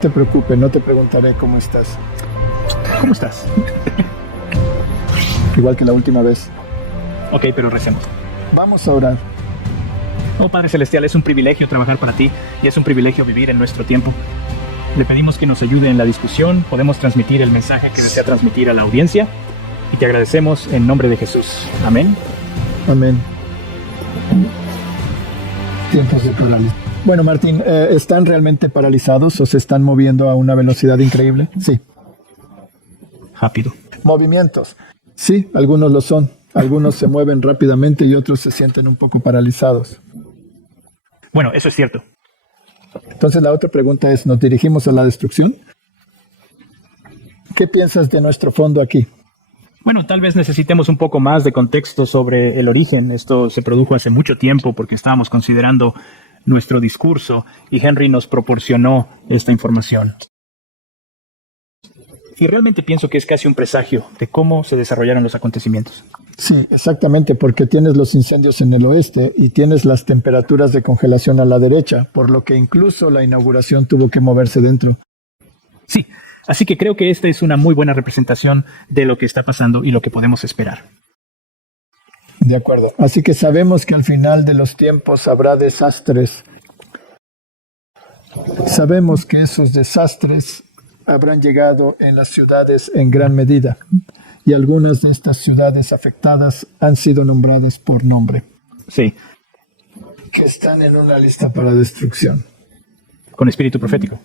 No te preocupes, no te preguntaré cómo estás. ¿Cómo estás? Igual que la última vez. Ok, pero recemos. Vamos a orar. Oh Padre Celestial, es un privilegio trabajar para ti y es un privilegio vivir en nuestro tiempo. Le pedimos que nos ayude en la discusión, podemos transmitir el mensaje que desea transmitir a la audiencia y te agradecemos en nombre de Jesús. Amén. Amén. Tiempos de parálisis. Bueno, Martín, ¿están realmente paralizados o se están moviendo a una velocidad increíble? Sí. Rápido. Movimientos. Sí, algunos lo son. Algunos se mueven rápidamente y otros se sienten un poco paralizados. Bueno, eso es cierto. Entonces la otra pregunta es, ¿nos dirigimos a la destrucción? ¿Qué piensas de nuestro fondo aquí? Bueno, tal vez necesitemos un poco más de contexto sobre el origen. Esto se produjo hace mucho tiempo porque estábamos considerando nuestro discurso y Henry nos proporcionó esta información. Y realmente pienso que es casi un presagio de cómo se desarrollaron los acontecimientos. Sí, exactamente, porque tienes los incendios en el oeste y tienes las temperaturas de congelación a la derecha, por lo que incluso la inauguración tuvo que moverse dentro. Sí, así que creo que esta es una muy buena representación de lo que está pasando y lo que podemos esperar. De acuerdo. Así que sabemos que al final de los tiempos habrá desastres. Sabemos que esos desastres habrán llegado en las ciudades en gran medida, y algunas de estas ciudades afectadas han sido nombradas por nombre. Sí. Que están en una lista para destrucción. Con espíritu profético.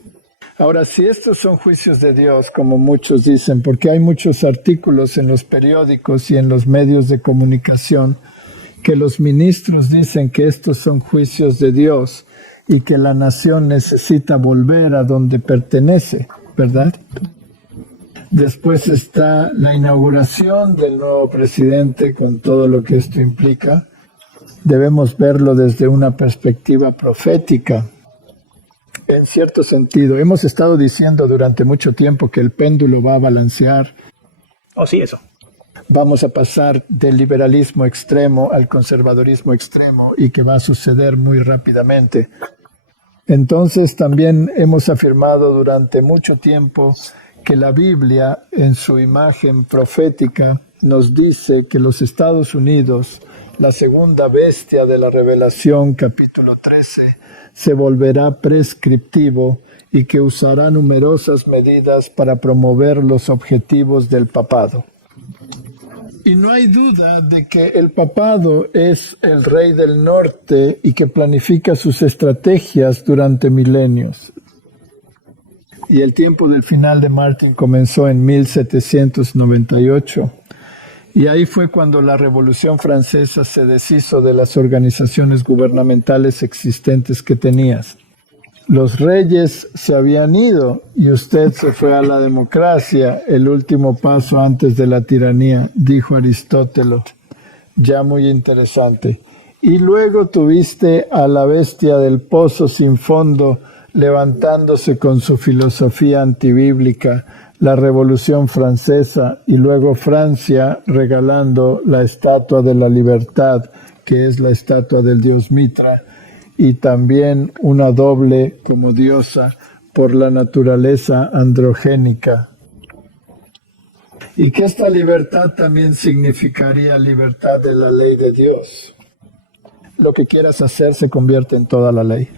Ahora, si estos son juicios de Dios, como muchos dicen, porque hay muchos artículos en los periódicos y en los medios de comunicación que los ministros dicen que estos son juicios de Dios y que la nación necesita volver a donde pertenece, ¿verdad? Después está la inauguración del nuevo presidente con todo lo que esto implica. Debemos verlo desde una perspectiva profética. En cierto sentido, hemos estado diciendo durante mucho tiempo que el péndulo va a balancear. Oh, sí, eso. Vamos a pasar del liberalismo extremo al conservadorismo extremo y que va a suceder muy rápidamente. Entonces también hemos afirmado durante mucho tiempo que la Biblia, en su imagen profética, nos dice que los Estados Unidos, la segunda bestia de la Revelación, capítulo 13, se volverá prescriptivo y que usará numerosas medidas para promover los objetivos del papado. Y no hay duda de que el papado es el rey del norte y que planifica sus estrategias durante milenios. Y el tiempo del final de Martin comenzó en 1798. Y ahí fue cuando la Revolución Francesa se deshizo de las organizaciones gubernamentales existentes que tenías. Los reyes se habían ido y usted se fue a la democracia, el último paso antes de la tiranía, dijo Aristóteles. Ya muy interesante. Y luego tuviste a la bestia del pozo sin fondo levantándose con su filosofía antibíblica, la Revolución Francesa, y luego Francia regalando la Estatua de la Libertad, que es la estatua del dios Mitra, y también una doble como diosa por la naturaleza androgénica. Y que esta libertad también significaría libertad de la ley de Dios. Lo que quieras hacer se convierte en toda la ley.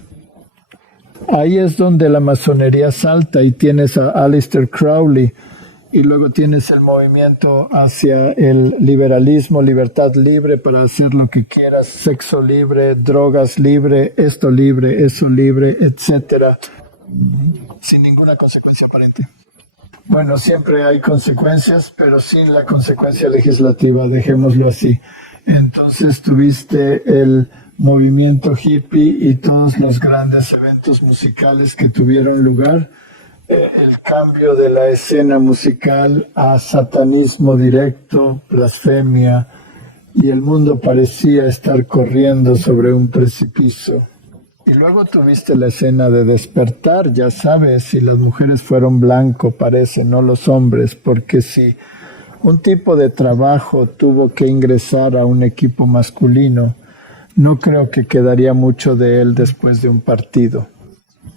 Ahí es donde la masonería salta y tienes a Aleister Crowley y luego tienes el movimiento hacia el liberalismo, libertad libre para hacer lo que quieras, sexo libre, drogas libre, esto libre, eso libre, etcétera, sin ninguna consecuencia aparente. Bueno, siempre hay consecuencias, pero sin la consecuencia legislativa, dejémoslo así. Entonces tuviste el movimiento hippie y todos los grandes eventos musicales que tuvieron lugar, el cambio de la escena musical a satanismo directo, blasfemia, y el mundo parecía estar corriendo sobre un precipicio. Y luego tuviste la escena de despertar, ya sabes, si las mujeres fueron blanco, parece, no los hombres, porque si un tipo de trabajo tuvo que ingresar a un equipo masculino, no creo que quedaría mucho de él después de un partido.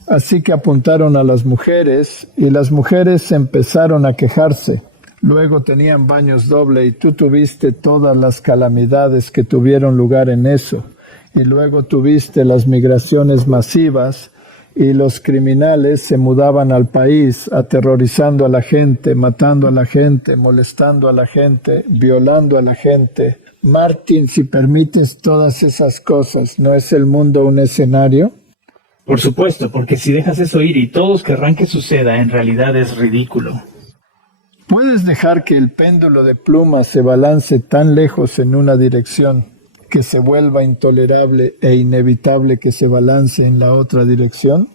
Así que apuntaron a las mujeres y las mujeres empezaron a quejarse. Luego tenían baños doble y tú tuviste todas las calamidades que tuvieron lugar en eso. Y luego tuviste las migraciones masivas y los criminales se mudaban al país, aterrorizando a la gente, matando a la gente, molestando a la gente, violando a la gente. Martin, si permites todas esas cosas, ¿no es el mundo un escenario? Por supuesto, porque si dejas eso ir y todos querrán que suceda, en realidad es ridículo. ¿Puedes dejar que el péndulo de plumas se balance tan lejos en una dirección que se vuelva intolerable e inevitable que se balance en la otra dirección?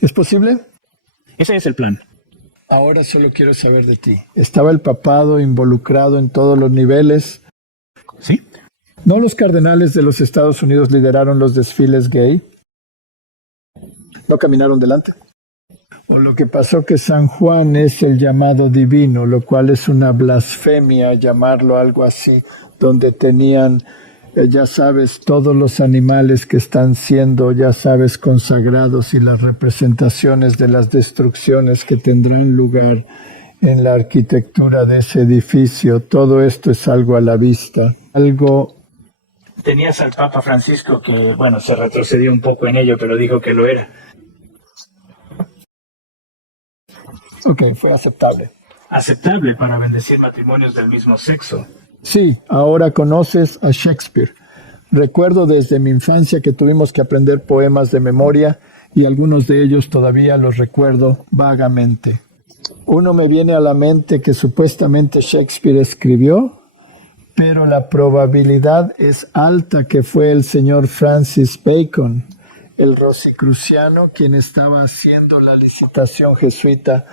¿Es posible? Ese es el plan. Ahora solo quiero saber de ti. ¿Estaba el papado involucrado en todos los niveles? ¿Sí? ¿No los cardenales de los Estados Unidos lideraron los desfiles gay? ¿No caminaron delante? O lo que pasó que San Juan es el llamado divino, lo cual es una blasfemia llamarlo algo así, donde tenían, ya sabes, todos los animales que están siendo, ya sabes, consagrados y las representaciones de las destrucciones que tendrán lugar en la arquitectura de ese edificio. Todo esto es algo a la vista, algo... Tenías al Papa Francisco que, bueno, se retrocedió un poco en ello, pero dijo que lo era. Ok, fue aceptable. Aceptable para bendecir matrimonios del mismo sexo. Sí, ahora conoces a Shakespeare. Recuerdo desde mi infancia que tuvimos que aprender poemas de memoria y algunos de ellos todavía los recuerdo vagamente. Uno me viene a la mente que supuestamente Shakespeare escribió, pero la probabilidad es alta que fue el señor Francis Bacon, el rosicruciano, quien estaba haciendo la licitación jesuita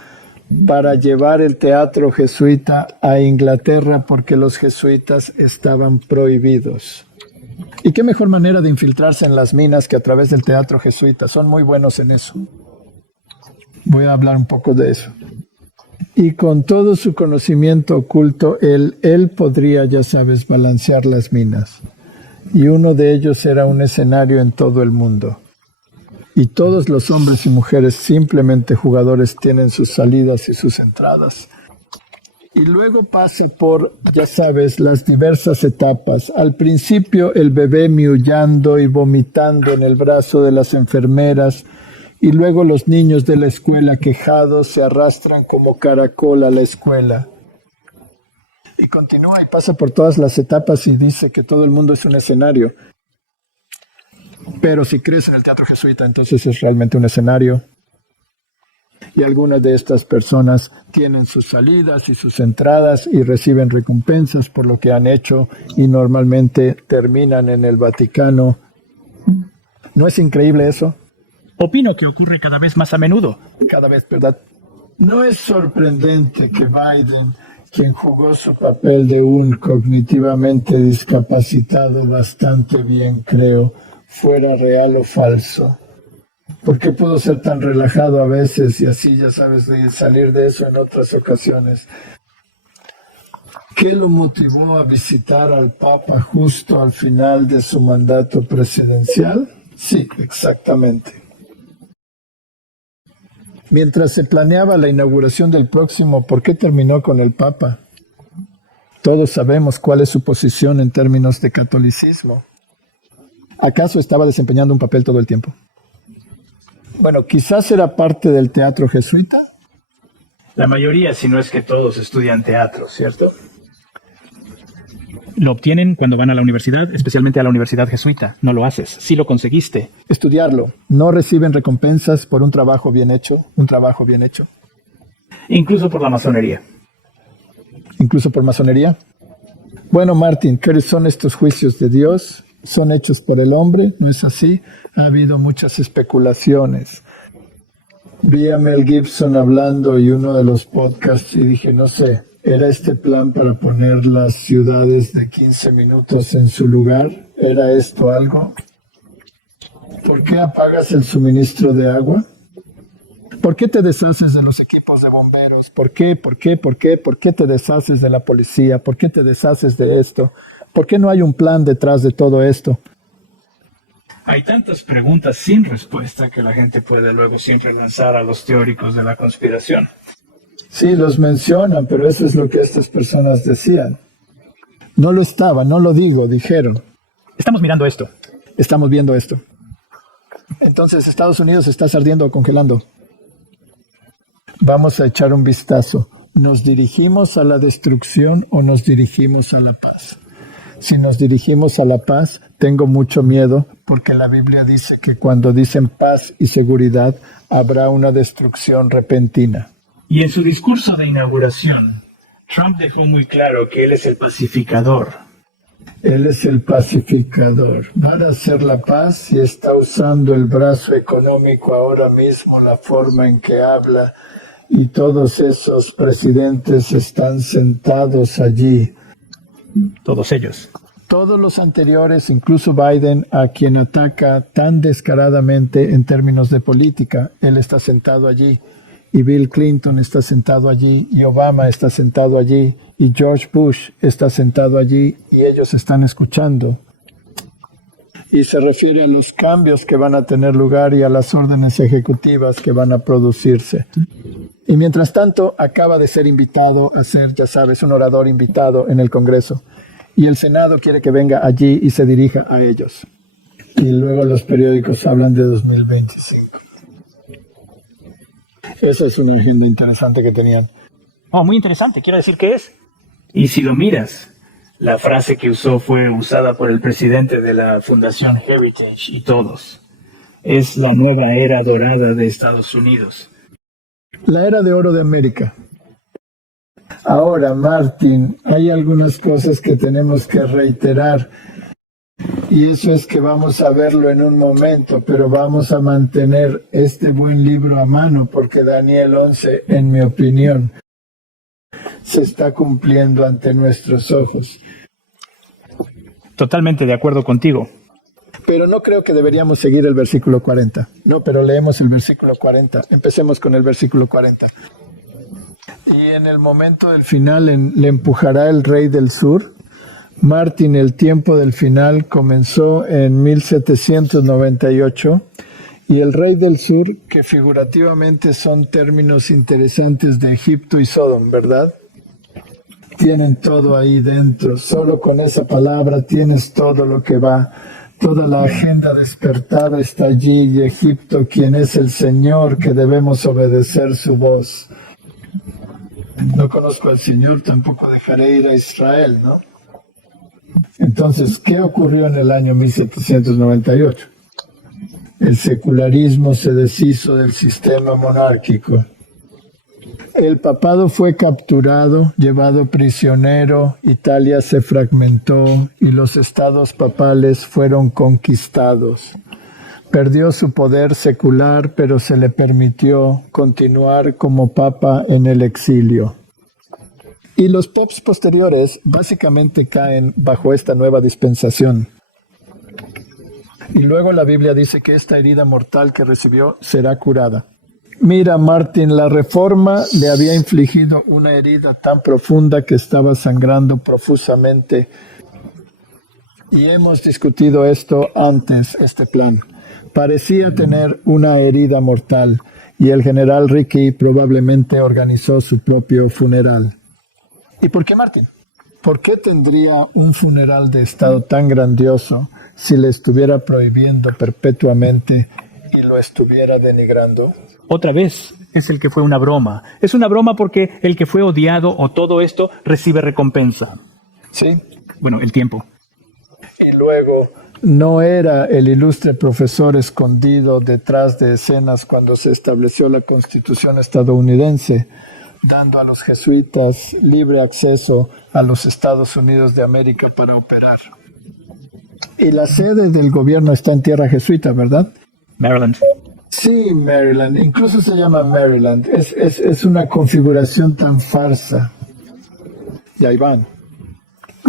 para llevar el teatro jesuita a Inglaterra porque los jesuitas estaban prohibidos. ¿Y qué mejor manera de infiltrarse en las minas que a través del teatro jesuita? Son muy buenos en eso. Voy a hablar un poco de eso. Y con todo su conocimiento oculto, él podría, ya sabes, balancear las minas. Y uno de ellos era un escenario en todo el mundo. Y todos los hombres y mujeres, simplemente jugadores, tienen sus salidas y sus entradas. Y luego pasa por, ya sabes, las diversas etapas. Al principio el bebé miullando y vomitando en el brazo de las enfermeras, y luego los niños de la escuela quejados se arrastran como caracol a la escuela. Y continúa y pasa por todas las etapas y dice que todo el mundo es un escenario. Pero si crees en el teatro jesuita, entonces es realmente un escenario. Y algunas de estas personas tienen sus salidas y sus entradas y reciben recompensas por lo que han hecho y normalmente terminan en el Vaticano. ¿No es increíble eso? Opino que ocurre cada vez más a menudo. Cada vez, ¿verdad? No es sorprendente que Biden, quien jugó su papel de un cognitivamente discapacitado bastante bien, creo, fuera real o falso. ¿Por qué pudo ser tan relajado a veces y así, ya sabes, de salir de eso en otras ocasiones? ¿Qué lo motivó a visitar al Papa justo al final de su mandato presidencial? Sí, exactamente. Mientras se planeaba la inauguración del próximo, ¿por qué terminó con el Papa? Todos sabemos cuál es su posición en términos de catolicismo. ¿Acaso estaba desempeñando un papel todo el tiempo? Bueno, quizás era parte del teatro jesuita. La mayoría, si no es que todos, estudian teatro, ¿cierto? Lo obtienen cuando van a la universidad, especialmente a la universidad jesuita. No lo haces. Sí lo conseguiste. Estudiarlo. No reciben recompensas por un trabajo bien hecho. Un trabajo bien hecho. Incluso por la masonería. ¿Incluso por masonería? Bueno, Martin, ¿qué son estos juicios de Dios? ¿Son hechos por el hombre? ¿No es así? Ha habido muchas especulaciones. Vi a Mel Gibson hablando y uno de los podcasts y dije, no sé, ¿era este plan para poner las ciudades de 15 minutos en su lugar? ¿Era esto algo? ¿Por qué apagas el suministro de agua? ¿Por qué te deshaces de los equipos de bomberos? ¿Por qué te deshaces de la policía? ¿Por qué te deshaces de esto? ¿Por qué no hay un plan detrás de todo esto? Hay tantas preguntas sin respuesta que la gente puede luego siempre lanzar a los teóricos de la conspiración. Sí, los mencionan, pero eso es lo que estas personas decían. No lo estaba, no lo digo, dijeron. Estamos mirando esto. Estamos viendo esto. Entonces, ¿Estados Unidos está ardiendo o congelando? Vamos a echar un vistazo. ¿Nos dirigimos a la destrucción o nos dirigimos a la paz? Si nos dirigimos a la paz, tengo mucho miedo porque la Biblia dice que cuando dicen paz y seguridad, habrá una destrucción repentina. Y en su discurso de inauguración, Trump dejó muy claro que él es el pacificador. Él es el pacificador. Van a hacer la paz y está usando el brazo económico ahora mismo, la forma en que habla. Y todos esos presidentes están sentados allí. Todos ellos. Todos los anteriores, incluso Biden, a quien ataca tan descaradamente en términos de política, él está sentado allí. Y Bill Clinton está sentado allí, y Obama está sentado allí, y George Bush está sentado allí, y ellos están escuchando. Y se refiere a los cambios que van a tener lugar y a las órdenes ejecutivas que van a producirse. Y mientras tanto, acaba de ser invitado a ser, ya sabes, un orador invitado en el Congreso. Y el Senado quiere que venga allí y se dirija a ellos. Y luego los periódicos hablan de 2025. Esa es una agenda interesante que tenían. Oh, muy interesante. Quiero decir qué es. Y si lo miras, la frase que usó fue usada por el presidente de la Fundación Heritage y todos. Es la nueva era dorada de Estados Unidos. La era de oro de América. Ahora, Martín, hay algunas cosas que tenemos que reiterar. Y eso es que vamos a verlo en un momento, pero vamos a mantener este buen libro a mano porque Daniel 11, en mi opinión, se está cumpliendo ante nuestros ojos. Totalmente de acuerdo contigo. Pero no creo que deberíamos seguir el versículo 40. No, pero leemos el versículo 40. Empecemos con el versículo 40. Y en el momento del final le empujará el rey del sur. Martín, el tiempo del final comenzó en 1798 y el rey del sur, que figurativamente son términos interesantes de Egipto y Sodom, ¿verdad? Tienen todo ahí dentro, solo con esa palabra tienes todo lo que va, toda la agenda despertada está allí y Egipto, quien es el Señor, que debemos obedecer su voz. No conozco al Señor, tampoco dejaré ir a Israel, ¿no? Entonces, ¿qué ocurrió en el año 1798? El secularismo se deshizo del sistema monárquico. El papado fue capturado, llevado prisionero, Italia se fragmentó y los estados papales fueron conquistados. Perdió su poder secular, pero se le permitió continuar como papa en el exilio. Y los pops posteriores básicamente caen bajo esta nueva dispensación. Y luego la Biblia dice que esta herida mortal que recibió será curada. Mira, Martín, la Reforma le había infligido una herida tan profunda que estaba sangrando profusamente. Y hemos discutido esto antes, este plan. Parecía tener una herida mortal y el general Rickey probablemente organizó su propio funeral. ¿Y por qué Martín? ¿Por qué tendría un funeral de Estado tan grandioso si le estuviera prohibiendo perpetuamente y lo estuviera denigrando? Otra vez, es el que fue una broma. Es una broma porque el que fue odiado o todo esto recibe recompensa. Sí. Bueno, el tiempo. Y luego, no era el ilustre profesor escondido detrás de escenas cuando se estableció la Constitución estadounidense, dando a los jesuitas libre acceso a los Estados Unidos de América para operar. Y la sede del gobierno está en tierra jesuita, ¿verdad? Maryland. Sí, Maryland. Incluso se llama Maryland. Es una configuración tan farsa. Y ahí van.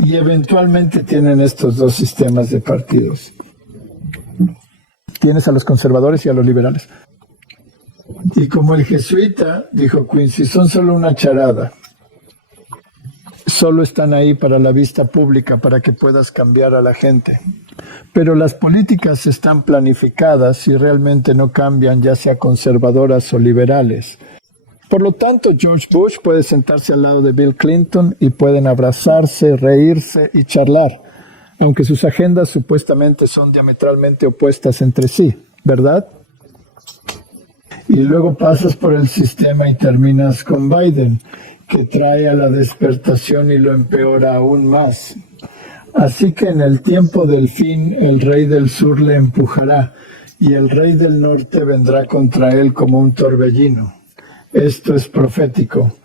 Y eventualmente tienen estos dos sistemas de partidos. Tienes a los conservadores y a los liberales. Y como el jesuita, dijo Quincy, son solo una charada. solo están ahí para la vista pública, para que puedas cambiar a la gente. Pero las políticas están planificadas y realmente no cambian, ya sea conservadoras o liberales. Por lo tanto, George Bush puede sentarse al lado de Bill Clinton y pueden abrazarse, reírse y charlar, aunque sus agendas supuestamente son diametralmente opuestas entre sí, ¿verdad? Y luego pasas por el sistema y terminas con Biden, que trae a la despertación y lo empeora aún más. Así que en el tiempo del fin el rey del sur le empujará y el rey del norte vendrá contra él como un torbellino. Esto es profético.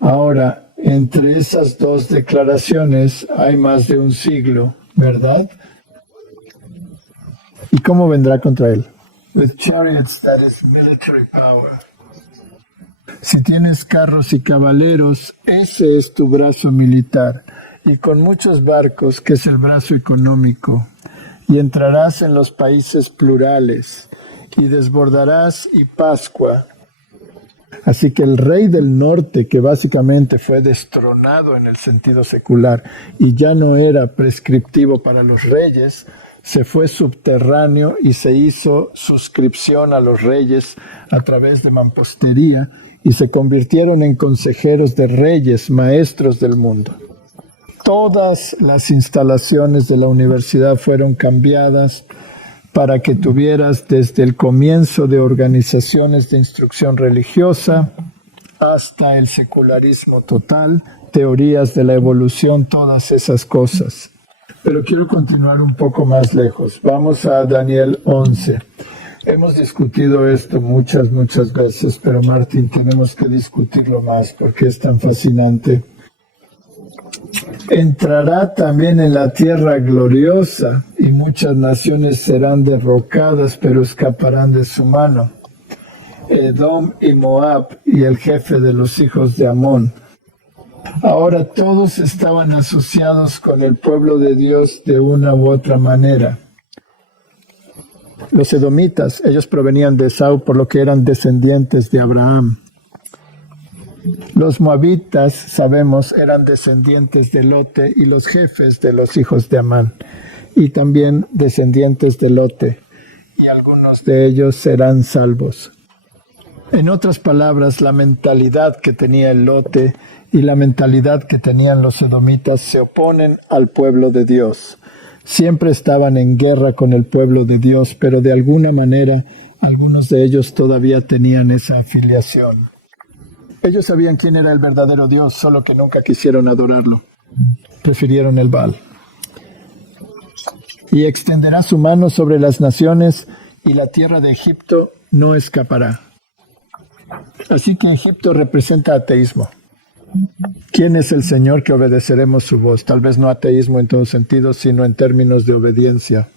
Ahora, entre esas dos declaraciones hay más de un siglo, ¿verdad? ¿Y cómo vendrá contra él? With chariots, that is military power. Si tienes carros y caballeros, ese es tu brazo militar, y con muchos barcos, que es el brazo económico, y entrarás en los países plurales, y desbordarás y Pascua. Así que el rey del norte, que básicamente fue destronado en el sentido secular, y ya no era prescriptivo para los reyes, se fue subterráneo y se hizo suscripción a los reyes a través de mampostería, y se convirtieron en consejeros de reyes, maestros del mundo. Todas las instalaciones de la universidad fueron cambiadas para que tuvieras desde el comienzo de organizaciones de instrucción religiosa hasta el secularismo total, teorías de la evolución, todas esas cosas. Pero quiero continuar un poco más lejos. Vamos a Daniel 11. Hemos discutido esto muchas veces, pero Martín, tenemos que discutirlo más porque es tan fascinante. Entrará también en la tierra gloriosa y muchas naciones serán derrocadas, pero escaparán de su mano. Edom y Moab y el jefe de los hijos de Amón. Ahora todos estaban asociados con el pueblo de Dios de una u otra manera. Los edomitas, ellos provenían de Esaú, por lo que eran descendientes de Abraham. Los moabitas, sabemos, eran descendientes de Lote y los jefes de los hijos de Amán, y también descendientes de Lote, y algunos de ellos serán salvos. En otras palabras, la mentalidad que tenía el Lote y la mentalidad que tenían los edomitas se oponen al pueblo de Dios. Siempre estaban en guerra con el pueblo de Dios, pero de alguna manera algunos de ellos todavía tenían esa afiliación. Ellos sabían quién era el verdadero Dios, solo que nunca quisieron adorarlo. Prefirieron el Baal. Y extenderá su mano sobre las naciones, y la tierra de Egipto no escapará. Así que Egipto representa ateísmo. ¿Quién es el Señor que obedeceremos su voz? Tal vez no ateísmo en todo sentido, sino en términos de obediencia.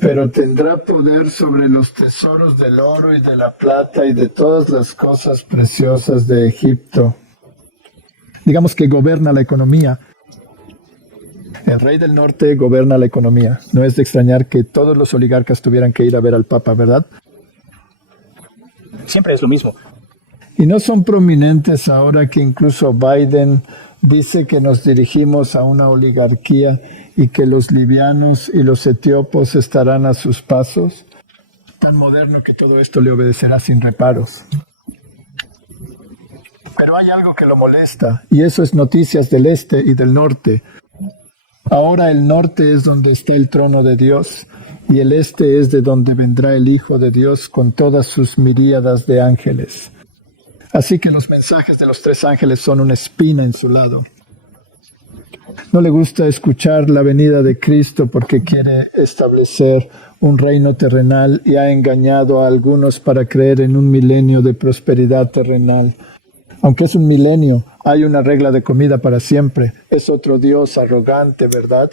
Pero tendrá poder sobre los tesoros del oro y de la plata y de todas las cosas preciosas de Egipto. Digamos que gobierna la economía. El rey del norte gobierna la economía. No es de extrañar que todos los oligarcas tuvieran que ir a ver al Papa, ¿verdad? Siempre es lo mismo. Y no son prominentes ahora que incluso Biden dice que nos dirigimos a una oligarquía y que los libianos y los etíopos estarán a sus pasos. Tan moderno que todo esto le obedecerá sin reparos. Pero hay algo que lo molesta, y eso es noticias del este y del norte. Ahora el norte es donde está el trono de Dios, y el este es de donde vendrá el Hijo de Dios con todas sus miríadas de ángeles. Así que los mensajes de los tres ángeles son una espina en su lado. No le gusta escuchar la venida de Cristo porque quiere establecer un reino terrenal y ha engañado a algunos para creer en un milenio de prosperidad terrenal. Aunque es un milenio, hay una regla de comida para siempre. Es otro Dios arrogante, ¿verdad?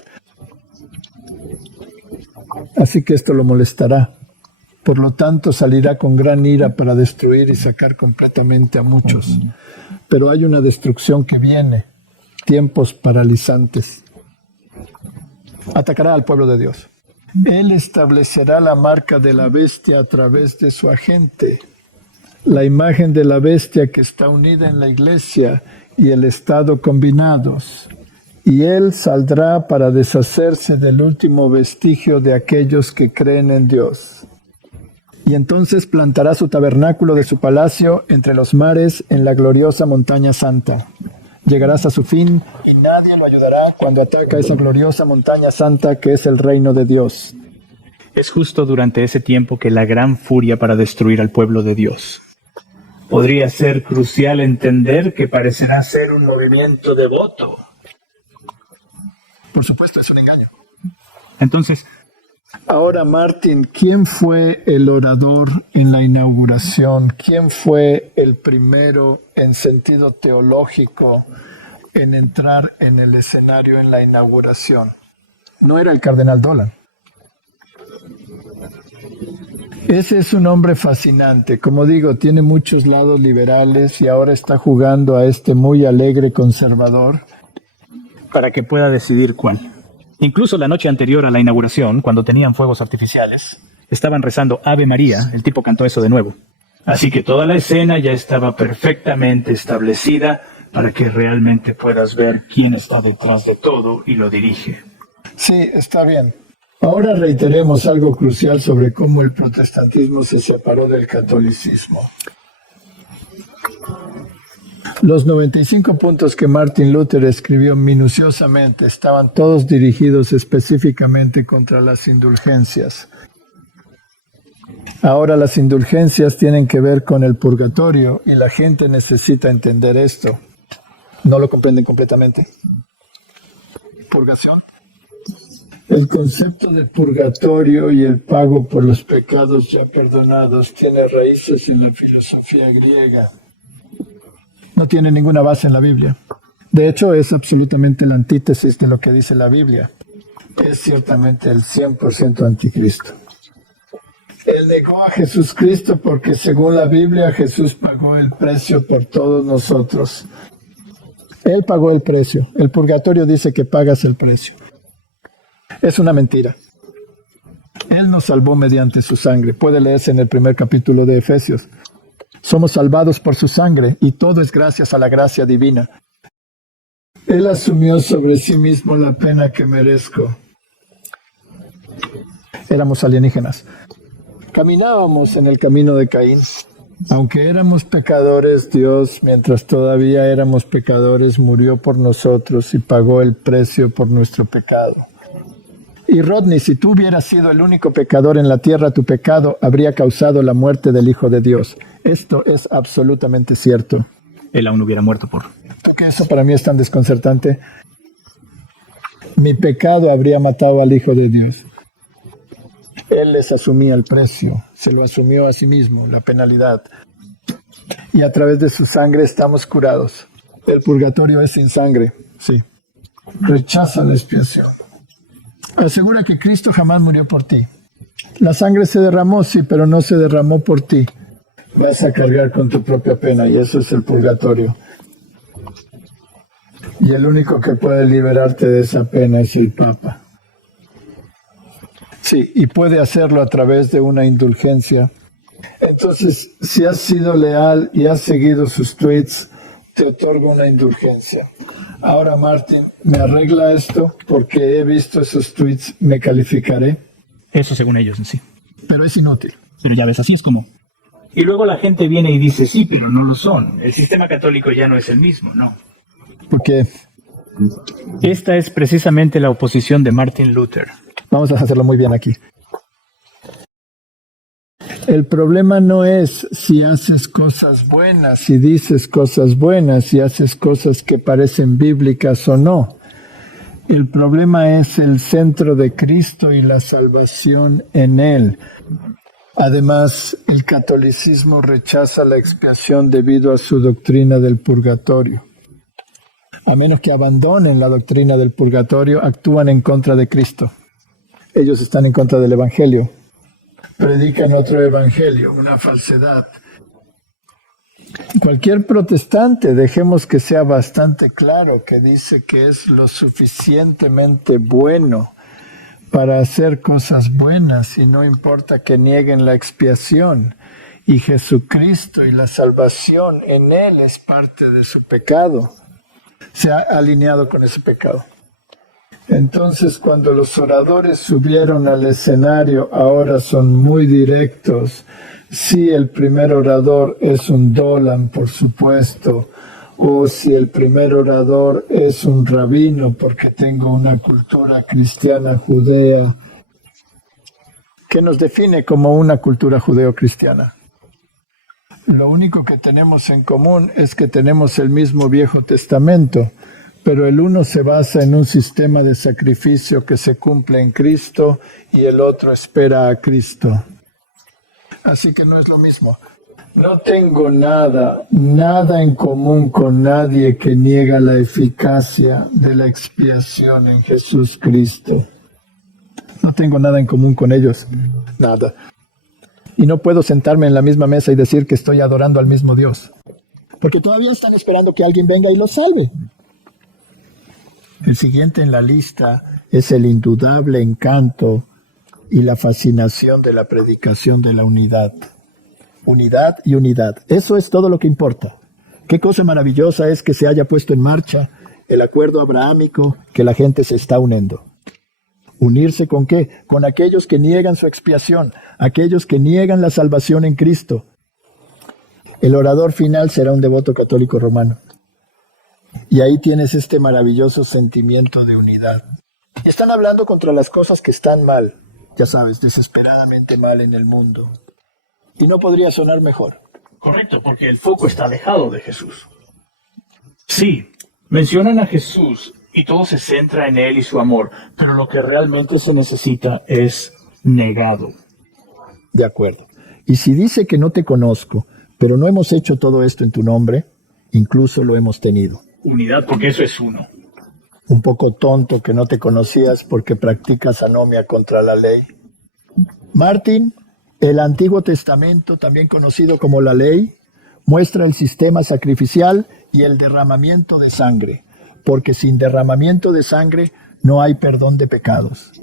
Así que esto lo molestará. Por lo tanto, salirá con gran ira para destruir y sacar completamente a muchos. Pero hay una destrucción que viene, tiempos paralizantes. Atacará al pueblo de Dios. Él establecerá la marca de la bestia a través de su agente. La imagen de la bestia que está unida en la iglesia y el estado combinados, y Él saldrá para deshacerse del último vestigio de aquellos que creen en Dios. Y entonces plantará su tabernáculo de su palacio entre los mares en la gloriosa montaña santa. Llegarás a su fin y nadie lo ayudará cuando ataca esa gloriosa montaña santa que es el reino de Dios. Es justo durante ese tiempo que la gran furia para destruir al pueblo de Dios. Podría ser crucial entender que parecerá ser un movimiento devoto. Por supuesto, es un engaño. Entonces, ahora, Martin, ¿quién fue el orador en la inauguración? ¿Quién fue el primero en sentido teológico en entrar en el escenario en la inauguración? No era el cardenal Dolan. Ese es un hombre fascinante. Como digo, tiene muchos lados liberales y ahora está jugando a este muy alegre conservador. Para que pueda decidir cuál. Incluso la noche anterior a la inauguración, cuando tenían fuegos artificiales, estaban rezando Ave María, el tipo cantó eso de nuevo. Así que toda la escena ya estaba perfectamente establecida para que realmente puedas ver quién está detrás de todo y lo dirige. Sí, está bien. Ahora reiteremos algo crucial sobre cómo el protestantismo se separó del catolicismo. Los 95 puntos que Martin Luther escribió minuciosamente estaban todos dirigidos específicamente contra las indulgencias. Ahora las indulgencias tienen que ver con el purgatorio y la gente necesita entender esto. No lo comprenden completamente. ¿Purgación? El concepto de purgatorio y el pago por los pecados ya perdonados tiene raíces en la filosofía griega. No tiene ninguna base en la Biblia. De hecho, es absolutamente la antítesis de lo que dice la Biblia. Es ciertamente el 100% anticristo. Él negó a Jesucristo porque según la Biblia Jesús pagó el precio por todos nosotros. Él pagó el precio. El purgatorio dice que pagas el precio. Es una mentira. Él nos salvó mediante su sangre. Puede leerse en el primer capítulo de Efesios. Somos salvados por su sangre y todo es gracias a la gracia divina. Él asumió sobre sí mismo la pena que merezco. Éramos alienígenas. Caminábamos en el camino de Caín. Aunque éramos pecadores, Dios, mientras todavía éramos pecadores, murió por nosotros y pagó el precio por nuestro pecado. Y Rodney, si tú hubieras sido el único pecador en la tierra, tu pecado habría causado la muerte del Hijo de Dios. Esto es absolutamente cierto. Él aún hubiera muerto por... ¿Por qué eso para mí es tan desconcertante? Mi pecado habría matado al Hijo de Dios. Él les asumía el precio, se lo asumió a sí mismo, la penalidad. Y a través de su sangre estamos curados. El purgatorio es sin sangre, sí. Rechaza la expiación. Asegura que Cristo jamás murió por ti. La sangre se derramó, sí, pero no se derramó por ti. Vas a cargar con tu propia pena y eso es el purgatorio. Y el único que puede liberarte de esa pena es el Papa. Sí, y puede hacerlo a través de una indulgencia. Entonces, si has sido leal y has seguido sus tweets, te otorgo una indulgencia. Ahora, Martin, ¿me arregla esto? Porque he visto esos tweets, ¿me calificaré? Eso según ellos en sí. Pero es inútil. Pero ya ves, así es como... Y luego la gente viene y dice, sí, pero no lo son. El sistema católico ya no es el mismo, ¿no? ¿Por qué? Esta es precisamente la oposición de Martin Luther. Vamos a hacerlo muy bien aquí. El problema no es si haces cosas buenas, si dices cosas buenas, si haces cosas que parecen bíblicas o no. El problema es el centro de Cristo y la salvación en Él. Además, el catolicismo rechaza la expiación debido a su doctrina del purgatorio. A menos que abandonen la doctrina del purgatorio, actúan en contra de Cristo. Ellos están en contra del Evangelio. Predican otro evangelio, una falsedad. Cualquier protestante, dejemos que sea bastante claro, que dice que es lo suficientemente bueno para hacer cosas buenas y no importa que nieguen la expiación. Y Jesucristo y la salvación en Él es parte de su pecado. se ha alineado con ese pecado. Entonces, cuando los oradores subieron al escenario, ahora son muy directos. Si el primer orador es un Dolan, por supuesto, o si el primer orador es un rabino, porque tengo una cultura cristiana judea, que nos define como una cultura judeo-cristiana. Lo único que tenemos en común es que tenemos el mismo Viejo Testamento, pero el uno se basa en un sistema de sacrificio que se cumple en Cristo y el otro espera a Cristo. Así que no es lo mismo. No tengo nada en común con nadie que niega la eficacia de la expiación en Jesús Cristo. No tengo nada en común con ellos, nada. Y no puedo sentarme en la misma mesa y decir que estoy adorando al mismo Dios, porque todavía están esperando que alguien venga y los salve. El siguiente en la lista es el indudable encanto y la fascinación de la predicación de la unidad. Unidad y unidad. Eso es todo lo que importa. Qué cosa maravillosa es que se haya puesto en marcha el acuerdo abrahámico, que la gente se está uniendo. ¿Unirse con qué? Con aquellos que niegan su expiación, aquellos que niegan la salvación en Cristo. El orador final será un devoto católico romano. Y ahí tienes este maravilloso sentimiento de unidad. Están hablando contra las cosas que están mal, ya sabes, desesperadamente mal en el mundo. Y no podría sonar mejor. Correcto, porque el foco está alejado de Jesús. Sí, mencionan a Jesús y todo se centra en Él y su amor, pero lo que realmente se necesita es negado. De acuerdo. Y si dice que no te conozco, pero no hemos hecho todo esto en tu nombre, incluso lo hemos tenido. Unidad, porque eso es uno. Un poco tonto que no te conocías porque practicas anomia contra la ley. Martín, el Antiguo Testamento, también conocido como la ley, muestra el sistema sacrificial y el derramamiento de sangre, porque sin derramamiento de sangre no hay perdón de pecados.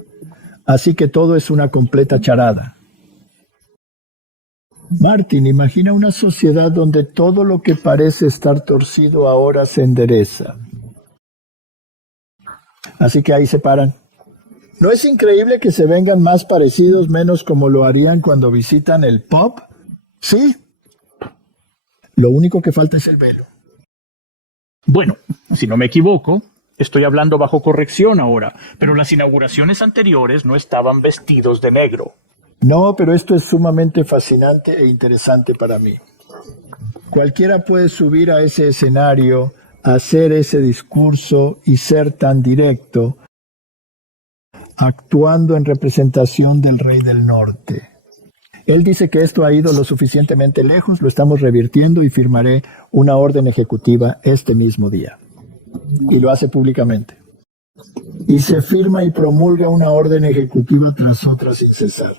Así que todo es una completa charada. Martín, imagina una sociedad donde todo lo que parece estar torcido ahora se endereza. Así que ahí se paran. ¿No es increíble que se vengan más parecidos, menos como lo harían cuando visitan el pub? Sí. Lo único que falta es el velo. Bueno, si no me equivoco, estoy hablando bajo corrección ahora, pero las inauguraciones anteriores no estaban vestidos de negro. No, pero esto es sumamente fascinante e interesante para mí. Cualquiera puede subir a ese escenario, hacer ese discurso y ser tan directo, actuando en representación del Rey del Norte. Él dice que esto ha ido lo suficientemente lejos, lo estamos revirtiendo y firmaré una orden ejecutiva este mismo día. Y lo hace públicamente. Y se firma y promulga una orden ejecutiva tras otra sin cesar.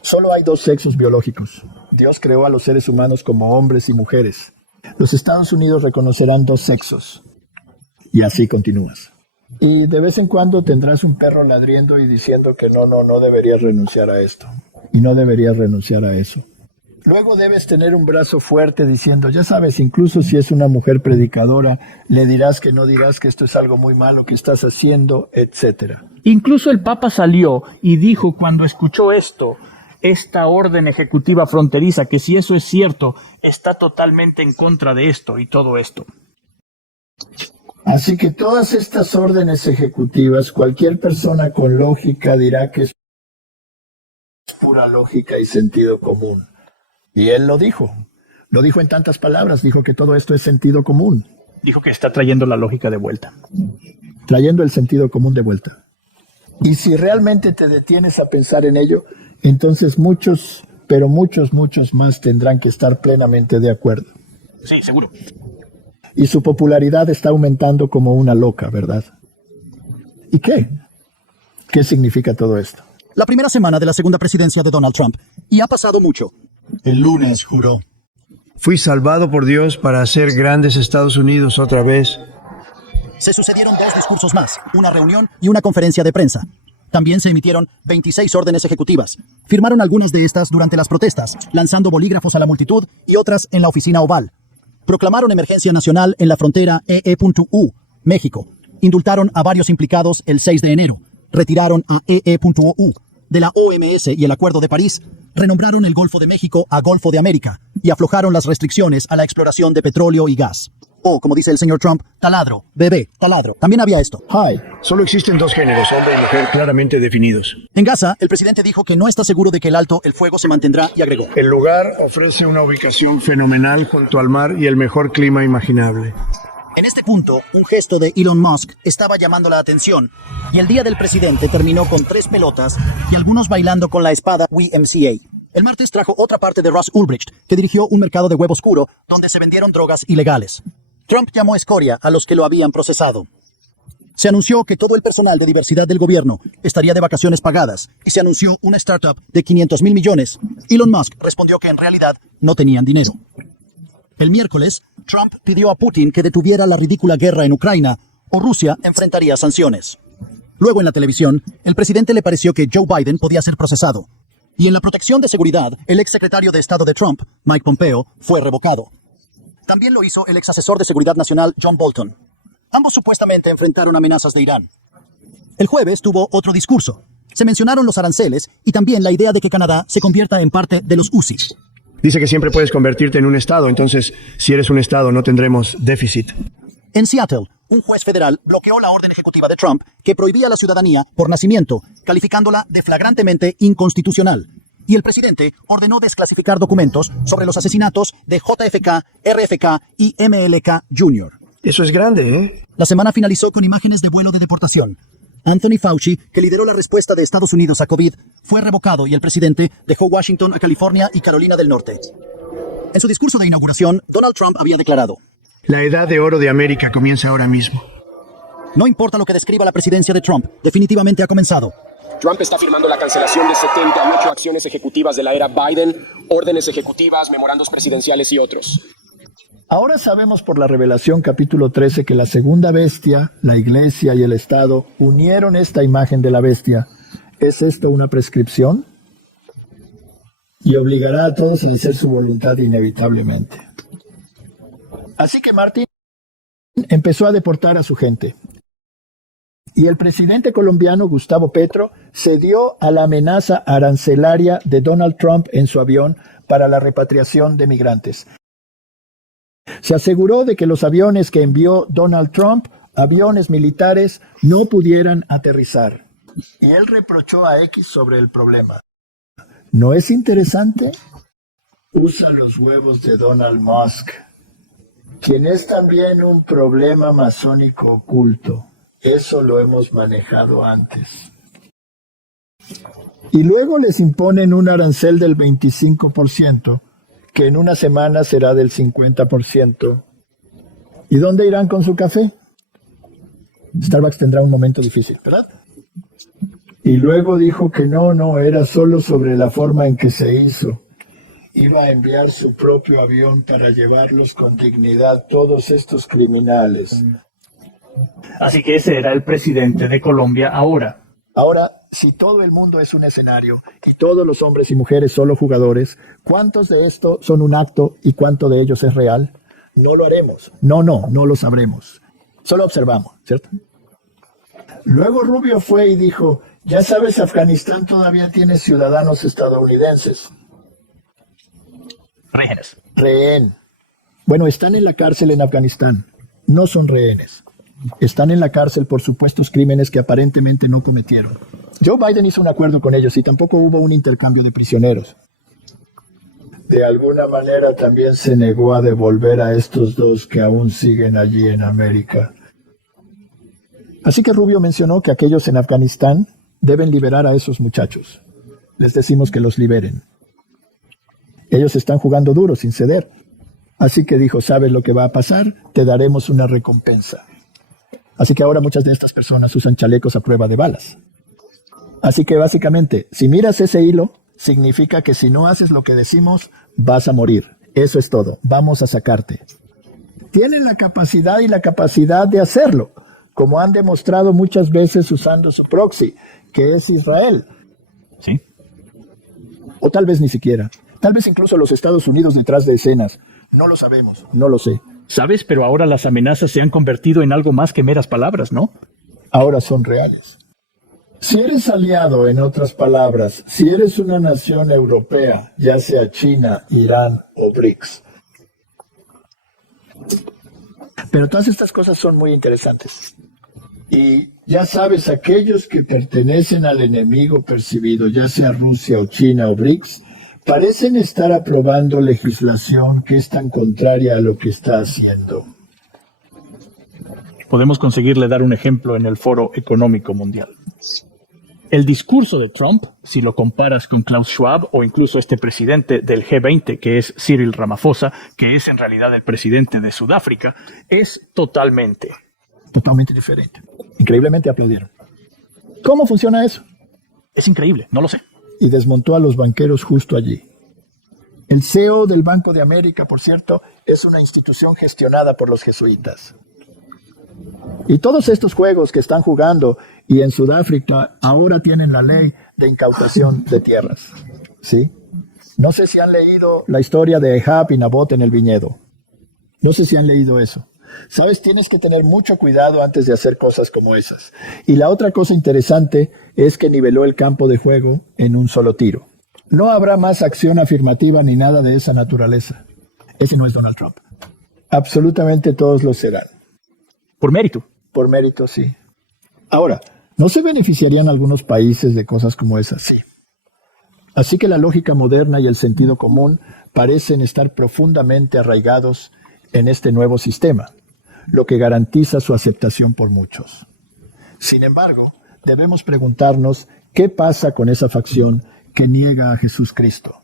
Solo hay dos sexos biológicos. Dios creó a los seres humanos como hombres y mujeres. Los Estados Unidos reconocerán dos sexos. Y así continúas. Y de vez en cuando tendrás un perro ladriendo y diciendo que no deberías renunciar a esto. Y no deberías renunciar a eso. Luego debes tener un brazo fuerte diciendo, ya sabes, incluso si es una mujer predicadora, le dirás que no dirás que esto es algo muy malo que estás haciendo, etc. Incluso el Papa salió y dijo cuando escuchó esta orden ejecutiva fronteriza, que si eso es cierto, está totalmente en contra de esto y todo esto. Así que todas estas órdenes ejecutivas, cualquier persona con lógica dirá que es pura lógica y sentido común. Y él lo dijo en tantas palabras, dijo que todo esto es sentido común. Dijo que está trayendo la lógica de vuelta. Trayendo el sentido común de vuelta. Y si realmente te detienes a pensar en ello, entonces muchos, pero muchos más tendrán que estar plenamente de acuerdo. Sí, seguro. Y su popularidad está aumentando como una loca, ¿verdad? ¿Y qué? ¿Qué significa todo esto? La primera semana de la segunda presidencia de Donald Trump. Y ha pasado mucho. El lunes juró. Fui salvado por Dios para hacer grandes Estados Unidos otra vez. Se sucedieron 2 discursos más, una reunión y una conferencia de prensa. También se emitieron 26 órdenes ejecutivas. Firmaron algunas de estas durante las protestas, lanzando bolígrafos a la multitud y otras en la oficina oval. proclamaron emergencia nacional en la frontera EE.U, México. Indultaron a varios implicados el 6 de enero. Retiraron a EE.U de la OMS y el Acuerdo de París. Renombraron el Golfo de México a Golfo de América y aflojaron las restricciones a la exploración de petróleo y gas. O, como dice el señor Trump, taladro, bebé, taladro. También había esto. Hi. Solo existen dos géneros, hombre y mujer, claramente definidos. En Gaza, el presidente dijo que no está seguro de que el alto el fuego se mantendrá y agregó: El lugar ofrece una ubicación fenomenal junto al mar y el mejor clima imaginable. En este punto, un gesto de Elon Musk estaba llamando la atención y el día del presidente terminó con 3 pelotas y algunos bailando con la espada YMCA. El martes trajo otra parte de Ross Ulbricht, que dirigió un mercado de huevo oscuro donde se vendieron drogas ilegales. Trump llamó escoria a los que lo habían procesado. Se anunció que todo el personal de diversidad del gobierno estaría de vacaciones pagadas y se anunció una startup de 500,000 millones. Elon Musk respondió que en realidad no tenían dinero. El miércoles, Trump pidió a Putin que detuviera la ridícula guerra en Ucrania o Rusia enfrentaría sanciones. Luego en la televisión, el presidente le pareció que Joe Biden podía ser procesado. Y en la protección de seguridad, el exsecretario de Estado de Trump, Mike Pompeo, fue revocado. También lo hizo el exasesor de Seguridad Nacional, John Bolton. Ambos supuestamente enfrentaron amenazas de Irán. El jueves tuvo otro discurso. Se mencionaron los aranceles y también la idea de que Canadá se convierta en parte de los UCI. Dice que siempre puedes convertirte en un estado, entonces, si eres un estado, no tendremos déficit. En Seattle, un juez federal bloqueó la orden ejecutiva de Trump que prohibía la ciudadanía por nacimiento, calificándola de flagrantemente inconstitucional. Y el presidente ordenó desclasificar documentos sobre los asesinatos de JFK, RFK y MLK Jr. Eso es grande, ¿eh? La semana finalizó con imágenes de vuelo de deportación. Anthony Fauci, que lideró la respuesta de Estados Unidos a COVID, fue revocado y el presidente dejó Washington a California y Carolina del Norte. En su discurso de inauguración, Donald Trump había declarado: La edad de oro de América comienza ahora mismo. No importa lo que describa la presidencia de Trump, definitivamente ha comenzado. Trump está firmando la cancelación de 78 acciones ejecutivas de la era Biden, órdenes ejecutivas, memorandos presidenciales y otros. Ahora sabemos por la Revelación capítulo 13 que la segunda bestia, la iglesia y el Estado unieron esta imagen de la bestia. ¿Es esto una prescripción? Y obligará a todos a hacer su voluntad inevitablemente. Así que Martín empezó a deportar a su gente. Y el presidente colombiano Gustavo Petro cedió a la amenaza arancelaria de Donald Trump en su avión para la repatriación de migrantes. Se aseguró de que los aviones que envió Donald Trump, aviones militares, no pudieran aterrizar. Y él reprochó a X sobre el problema. ¿No es interesante? Usa los huevos de Donald Musk, quien es también un problema masónico oculto. Eso lo hemos manejado antes. Y luego les imponen un arancel del 25%, que en una semana será del 50%. ¿Y dónde irán con su café? Starbucks tendrá un momento difícil, ¿verdad? Y luego dijo que no, era solo sobre la forma en que se hizo. Iba a enviar su propio avión para llevarlos con dignidad todos estos criminales. Así que ese era el presidente de Colombia ahora. Ahora, si todo el mundo es un escenario y todos los hombres y mujeres solo jugadores, ¿cuántos de esto son un acto y cuánto de ellos es real? No lo haremos. No lo sabremos. Solo observamos, ¿cierto? Luego Rubio fue y dijo: ya sabes, Afganistán todavía tiene ciudadanos estadounidenses. Rehenes. Rehén. Bueno, están en la cárcel en Afganistán. No son rehenes. Están en la cárcel por supuestos crímenes que aparentemente no cometieron. Joe Biden hizo un acuerdo con ellos y tampoco hubo un intercambio de prisioneros. De alguna manera también se negó a devolver a estos dos que aún siguen allí en América. Así que Rubio mencionó que aquellos en Afganistán deben liberar a esos muchachos. Les decimos que los liberen. Ellos están jugando duro sin ceder. Así que dijo: ¿sabes lo que va a pasar? Te daremos una recompensa. Así que ahora muchas de estas personas usan chalecos a prueba de balas. Así que básicamente, si miras ese hilo, significa que si no haces lo que decimos, vas a morir. Eso es todo. Vamos a sacarte. Tienen la capacidad y la capacidad de hacerlo, como han demostrado muchas veces usando su proxy, que es Israel. Sí. O tal vez ni siquiera. Tal vez incluso los Estados Unidos detrás de escenas. No lo sabemos. No lo sé. ¿Sabes? Pero ahora las amenazas se han convertido en algo más que meras palabras, ¿no? Ahora son reales. Si eres aliado, en otras palabras, si eres una nación europea, ya sea China, Irán o BRICS. Pero todas estas cosas son muy interesantes. Y ya sabes, aquellos que pertenecen al enemigo percibido, ya sea Rusia o China o BRICS, parecen estar aprobando legislación que es tan contraria a lo que está haciendo. Podemos conseguirle dar un ejemplo en el Foro Económico Mundial. El discurso de Trump, si lo comparas con Klaus Schwab o incluso este presidente del G20, que es Cyril Ramaphosa, que es en realidad el presidente de Sudáfrica, es totalmente diferente. Increíblemente aplaudieron. ¿Cómo funciona eso? Es increíble, no lo sé. Y desmontó a los banqueros justo allí. El CEO del Banco de América, por cierto, es una institución gestionada por los jesuitas. Y todos estos juegos que están jugando y en Sudáfrica ahora tienen la ley de incautación de tierras. ¿Sí? No sé si han leído la historia de Ahab y Nabot en el viñedo. No sé si han leído eso. Sabes, tienes que tener mucho cuidado antes de hacer cosas como esas. Y la otra cosa interesante es que niveló el campo de juego en un solo tiro. No habrá más acción afirmativa ni nada de esa naturaleza. Ese no es Donald Trump. Absolutamente todos lo serán. Por mérito. Por mérito, sí. Ahora, ¿no se beneficiarían algunos países de cosas como esas? Sí. Así que la lógica moderna y el sentido común parecen estar profundamente arraigados en este nuevo sistema, lo que garantiza su aceptación por muchos. Sin embargo, debemos preguntarnos qué pasa con esa facción que niega a Jesús Cristo.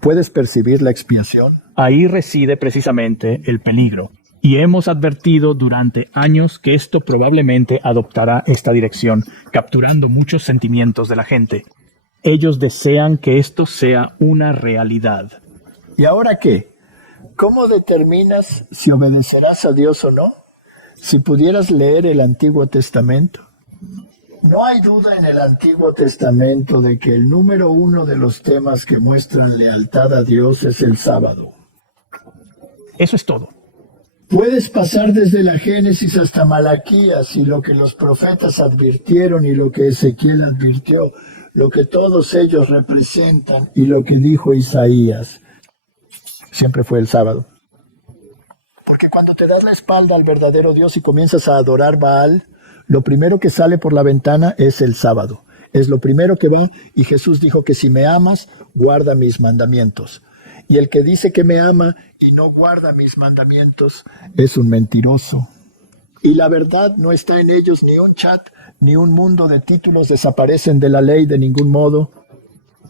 ¿Puedes percibir la expiación? Ahí reside precisamente el peligro. Y hemos advertido durante años que esto probablemente adoptará esta dirección, capturando muchos sentimientos de la gente. Ellos desean que esto sea una realidad. ¿Y ahora qué? ¿Cómo determinas si obedecerás a Dios o no? Si pudieras leer el Antiguo Testamento. No hay duda en el Antiguo Testamento de que el número uno de los temas que muestran lealtad a Dios es el sábado. Eso es todo. Puedes pasar desde la Génesis hasta Malaquías y lo que los profetas advirtieron y lo que Ezequiel advirtió, lo que todos ellos representan y lo que dijo Isaías. Siempre fue el sábado. Porque cuando te das la espalda al verdadero Dios y comienzas a adorar Baal, lo primero que sale por la ventana es el sábado. Es lo primero que va, y Jesús dijo que si me amas, guarda mis mandamientos. Y el que dice que me ama y no guarda mis mandamientos es un mentiroso. Y la verdad no está en ellos, ni un chat, ni un mundo de títulos desaparecen de la ley de ningún modo.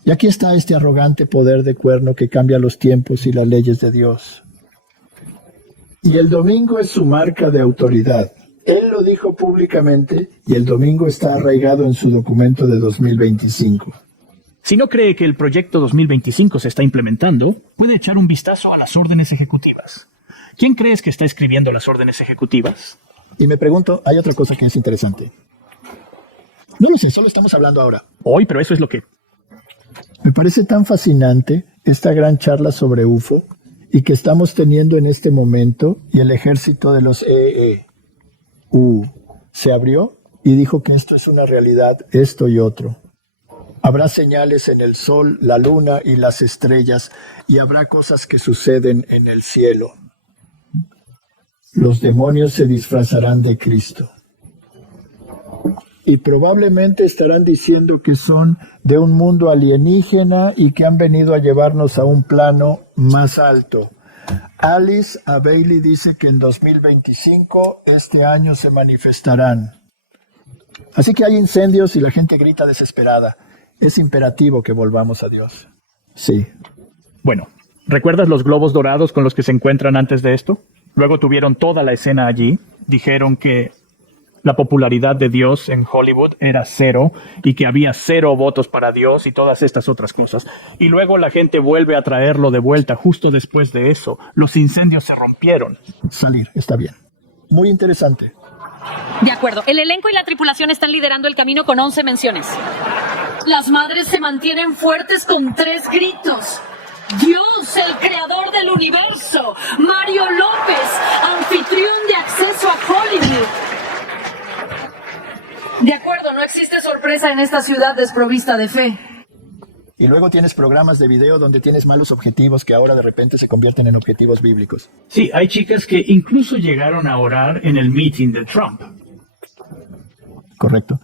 Y aquí está este arrogante poder de cuerno que cambia los tiempos y las leyes de Dios. Y el domingo es su marca de autoridad. Él lo dijo públicamente y el domingo está arraigado en su documento de 2025. Si no cree que el proyecto 2025 se está implementando, puede echar un vistazo a las órdenes ejecutivas. ¿Quién crees que está escribiendo las órdenes ejecutivas? Y me pregunto, hay otra cosa que es interesante. No lo sé, solo estamos hablando ahora. Hoy, pero eso es lo que... Me parece tan fascinante esta gran charla sobre UFO y que estamos teniendo en este momento, y el ejército de los EEU se abrió y dijo que esto es una realidad, esto y otro. Habrá señales en el sol, la luna y las estrellas, y habrá cosas que suceden en el cielo. Los demonios se disfrazarán de Cristo. Y probablemente estarán diciendo que son de un mundo alienígena y que han venido a llevarnos a un plano más alto. Alice Bailey dice que en 2025, este año, se manifestarán. Así que hay incendios y la gente grita desesperada. Es imperativo que volvamos a Dios. Sí. Bueno, ¿recuerdas los globos dorados con los que se encuentran antes de esto? Luego tuvieron toda la escena allí. Dijeron que la popularidad de Dios en Hollywood era 0 y que había 0 votos para Dios y todas estas otras cosas. Y luego la gente vuelve a traerlo de vuelta justo después de eso. Los incendios se rompieron. Salir, está bien. Muy interesante. De acuerdo. El elenco y la tripulación están liderando el camino con 11 menciones. Las madres se mantienen fuertes con 3 gritos. ¡Dios! Dios, el creador del universo, Mario López, anfitrión de Acceso a Hollywood. De acuerdo, no existe sorpresa en esta ciudad desprovista de fe. Y luego tienes programas de video donde tienes malos objetivos que ahora de repente se convierten en objetivos bíblicos. Sí, hay chicas que incluso llegaron a orar en el meeting de Trump. Correcto.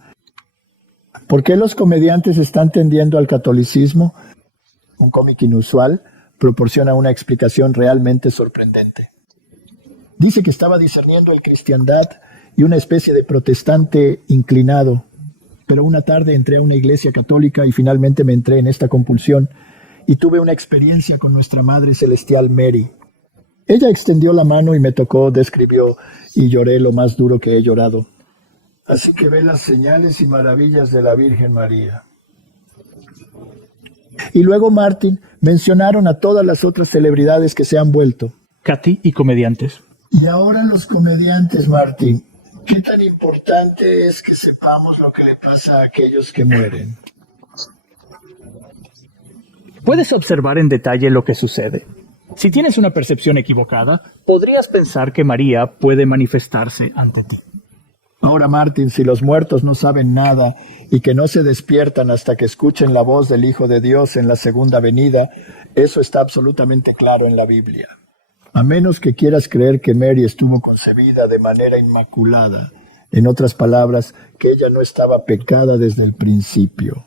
¿Por qué los comediantes están tendiendo al catolicismo? Un cómic inusual proporciona una explicación realmente sorprendente. Dice que estaba discerniendo el cristiandad y una especie de protestante inclinado. Pero una tarde entré a una iglesia católica y finalmente me entré en esta compulsión y tuve una experiencia con nuestra Madre Celestial Mary. Ella extendió la mano y me tocó, describió, y lloré lo más duro que he llorado. Así que ve las señales y maravillas de la Virgen María. Y luego, Martin, mencionaron a todas las otras celebridades que se han vuelto. Katy y comediantes. Y ahora los comediantes, Martin. ¿Qué tan importante es que sepamos lo que le pasa a aquellos que mueren? Puedes observar en detalle lo que sucede. Si tienes una percepción equivocada, podrías pensar que María puede manifestarse ante ti. Ahora, Martin, si los muertos no saben nada y que no se despiertan hasta que escuchen la voz del Hijo de Dios en la segunda venida, eso está absolutamente claro en la Biblia. A menos que quieras creer que Mary estuvo concebida de manera inmaculada. En otras palabras, que ella no estaba pecada desde el principio.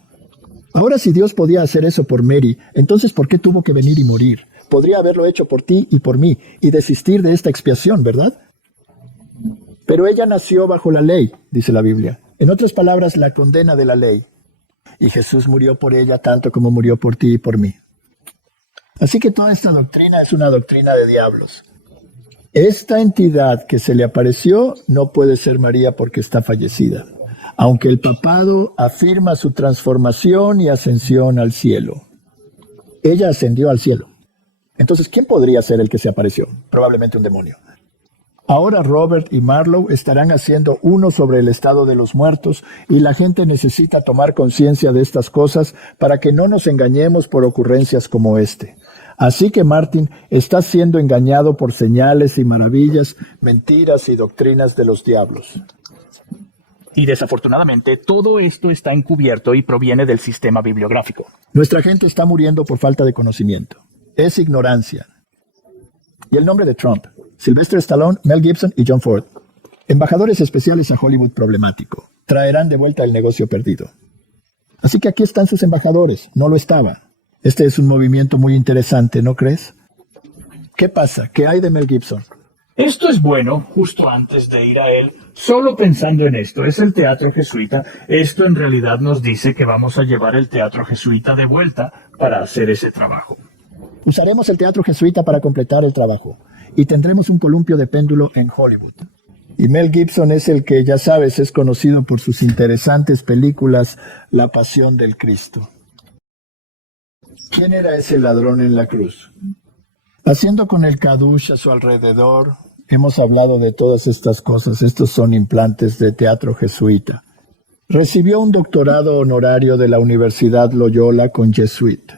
Ahora, si Dios podía hacer eso por Mary, entonces ¿por qué tuvo que venir y morir? Podría haberlo hecho por ti y por mí y desistir de esta expiación, ¿verdad? Pero ella nació bajo la ley, dice la Biblia. En otras palabras, la condena de la ley. Y Jesús murió por ella tanto como murió por ti y por mí. Así que toda esta doctrina es una doctrina de diablos. Esta entidad que se le apareció no puede ser María porque está fallecida, aunque el papado afirma su transformación y ascensión al cielo. Ella ascendió al cielo. Entonces, ¿quién podría ser el que se apareció? Probablemente un demonio. Ahora Robert y Marlowe estarán haciendo uno sobre el estado de los muertos y la gente necesita tomar conciencia de estas cosas para que no nos engañemos por ocurrencias como este. Así que Martin está siendo engañado por señales y maravillas, mentiras y doctrinas de los diablos. Y desafortunadamente, todo esto está encubierto y proviene del sistema bibliográfico. Nuestra gente está muriendo por falta de conocimiento. Es ignorancia. Y el nombre de Trump: Sylvester Stallone, Mel Gibson y John Ford. Embajadores especiales a Hollywood problemático. Traerán de vuelta el negocio perdido. Así que aquí están sus embajadores. No lo estaba. Este es un movimiento muy interesante, ¿no crees? ¿Qué pasa? ¿Qué hay de Mel Gibson? Esto es bueno, justo antes de ir a él, solo pensando en esto, es el teatro jesuita. Esto en realidad nos dice que vamos a llevar el teatro jesuita de vuelta para hacer ese trabajo. Usaremos el teatro jesuita para completar el trabajo y tendremos un columpio de péndulo en Hollywood. Y Mel Gibson es el que, ya sabes, es conocido por sus interesantes películas La Pasión del Cristo. ¿Quién era ese ladrón en la cruz? Haciendo con el Kadush a su alrededor, hemos hablado de todas estas cosas. Estos son implantes de teatro jesuita. Recibió un doctorado honorario de la Universidad Loyola con Jesuit.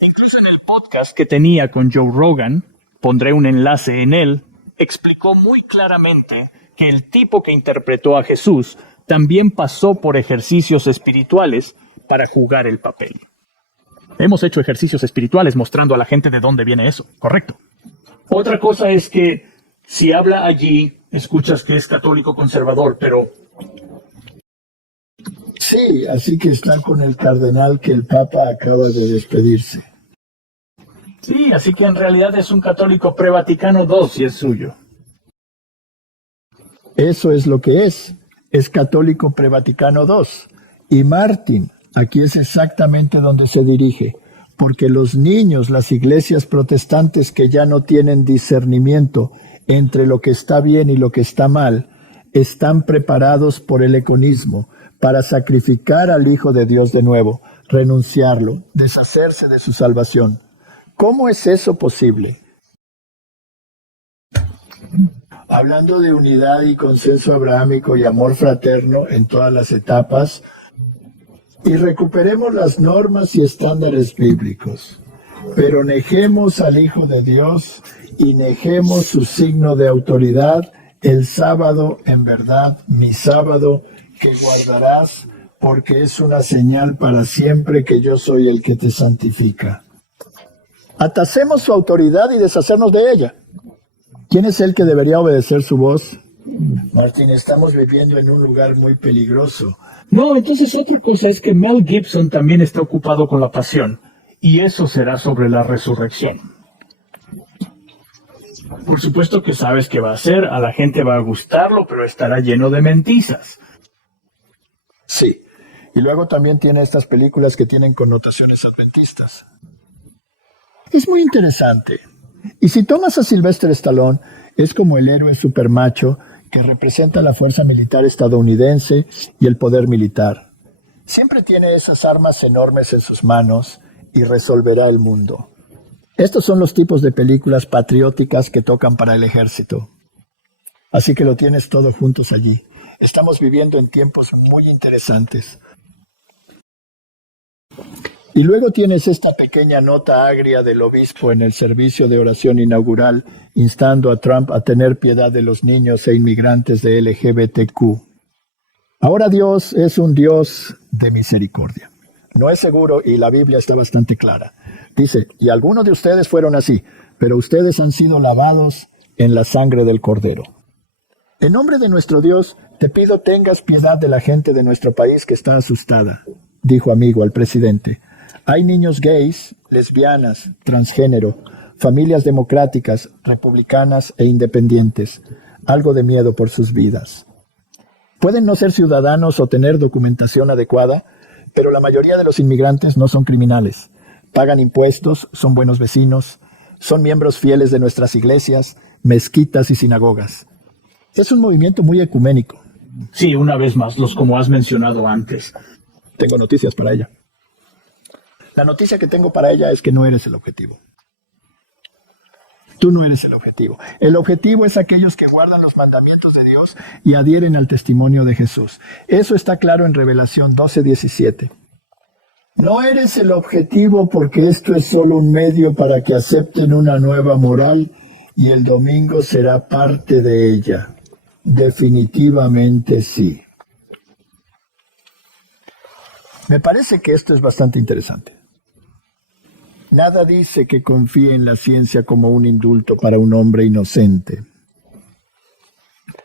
Incluso en el podcast que tenía con Joe Rogan, pondré un enlace en él, explicó muy claramente que el tipo que interpretó a Jesús también pasó por ejercicios espirituales para jugar el papel. Hemos hecho ejercicios espirituales mostrando a la gente de dónde viene eso, correcto. Otra cosa es que si habla allí, escuchas que es católico conservador, pero... Sí, así que está con el cardenal que el Papa acaba de despedirse. Sí, así que en realidad es un católico pre-Vaticano II si es suyo. Eso es lo que es. Es católico pre-Vaticano II. Y Martin, aquí es exactamente donde se dirige, porque los niños, las iglesias protestantes que ya no tienen discernimiento entre lo que está bien y lo que está mal, están preparados por el ecumenismo para sacrificar al Hijo de Dios de nuevo, renunciarlo, deshacerse de su salvación. ¿Cómo es eso posible? Hablando de unidad y consenso abrahámico y amor fraterno en todas las etapas, y recuperemos las normas y estándares bíblicos. Pero negemos al Hijo de Dios y negemos su signo de autoridad, el sábado, en verdad, mi sábado, que guardarás, porque es una señal para siempre que yo soy el que te santifica. Atacemos su autoridad y deshacernos de ella. ¿Quién es el que debería obedecer su voz? Martín, estamos viviendo en un lugar muy peligroso. No, entonces otra cosa es que Mel Gibson también está ocupado con la pasión, y eso será sobre la resurrección. Por supuesto que sabes qué va a hacer, a la gente va a gustarlo, pero estará lleno de mentizas. Sí, y luego también tiene estas películas que tienen connotaciones adventistas. Es muy interesante. Y si tomas a Sylvester Stallone, es como el héroe supermacho que representa la fuerza militar estadounidense y el poder militar. Siempre tiene esas armas enormes en sus manos y resolverá el mundo. Estos son los tipos de películas patrióticas que tocan para el ejército. Así que lo tienes todo juntos allí. Estamos viviendo en tiempos muy interesantes. Y luego tienes esta pequeña nota agria del obispo en el servicio de oración inaugural, instando a Trump a tener piedad de los niños e inmigrantes de LGBTQ. Ahora Dios es un Dios de misericordia. No es seguro y la Biblia está bastante clara. Dice, y algunos de ustedes fueron así, pero ustedes han sido lavados en la sangre del Cordero. En nombre de nuestro Dios, te pido tengas piedad de la gente de nuestro país que está asustada, dijo amigo al presidente. Hay niños gays, lesbianas, transgénero, familias democráticas, republicanas e independientes. Algo de miedo por sus vidas. Pueden no ser ciudadanos o tener documentación adecuada, pero la mayoría de los inmigrantes no son criminales. Pagan impuestos, son buenos vecinos, son miembros fieles de nuestras iglesias, mezquitas y sinagogas. Es un movimiento muy ecuménico. Sí, una vez más, los como has mencionado antes. Tengo noticias para ella. La noticia que tengo para ella es que no eres el objetivo. Tú no eres el objetivo. El objetivo es aquellos que guardan los mandamientos de Dios y adhieren al testimonio de Jesús. Eso está claro en Revelación 12:17. No eres el objetivo porque esto es solo un medio para que acepten una nueva moral y el domingo será parte de ella. Definitivamente sí. Me parece que esto es bastante interesante. Nada dice que confíe en la ciencia como un indulto para un hombre inocente.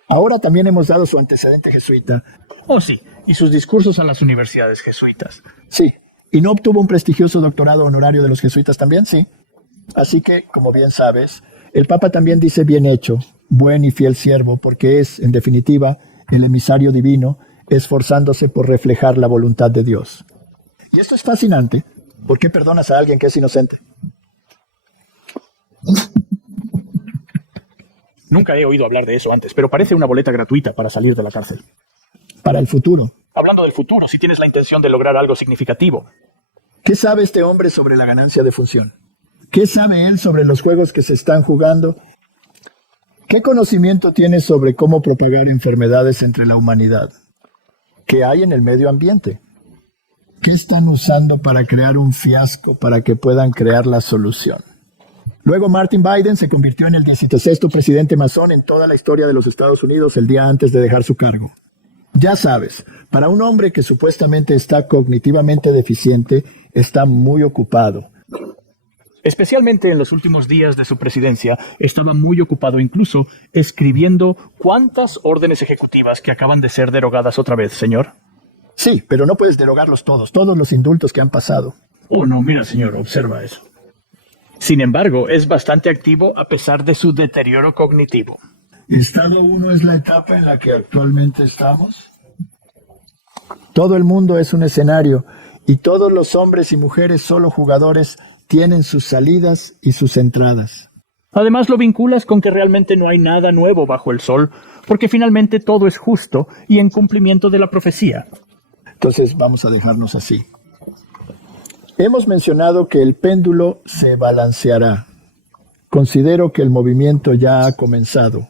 Ahora también hemos dado su antecedente jesuita. Oh, sí, y sus discursos a las universidades jesuitas. Sí, ¿y no obtuvo un prestigioso doctorado honorario de los jesuitas también? Sí. Así que, como bien sabes, el Papa también dice bien hecho, buen y fiel siervo, porque es, en definitiva, el emisario divino, esforzándose por reflejar la voluntad de Dios. Y esto es fascinante. ¿Por qué perdonas a alguien que es inocente? Nunca he oído hablar de eso antes, pero parece una boleta gratuita para salir de la cárcel. Para el futuro. Hablando del futuro, si tienes la intención de lograr algo significativo. ¿Qué sabe este hombre sobre la ganancia de función? ¿Qué sabe él sobre los juegos que se están jugando? ¿Qué conocimiento tiene sobre cómo propagar enfermedades entre la humanidad? ¿Qué hay en el medio ambiente? ¿Qué están usando para crear un fiasco para que puedan crear la solución? Luego Martin Biden se convirtió en el 16º presidente masón en toda la historia de los Estados Unidos el día antes de dejar su cargo. Ya sabes, para un hombre que supuestamente está cognitivamente deficiente, está muy ocupado. Especialmente en los últimos días de su presidencia, estaba muy ocupado incluso escribiendo cuántas órdenes ejecutivas que acaban de ser derogadas otra vez, señor. Sí, pero no puedes derogarlos todos los indultos que han pasado. Oh, no, mira, señor, observa eso. Sin embargo, es bastante activo a pesar de su deterioro cognitivo. ¿Estado 1 es la etapa en la que actualmente estamos? Todo el mundo es un escenario y todos los hombres y mujeres solo jugadores tienen sus salidas y sus entradas. Además, lo vinculas con que realmente no hay nada nuevo bajo el sol, porque finalmente todo es justo y en cumplimiento de la profecía. Entonces vamos a dejarnos así. Hemos mencionado que el péndulo se balanceará. Considero que el movimiento ya ha comenzado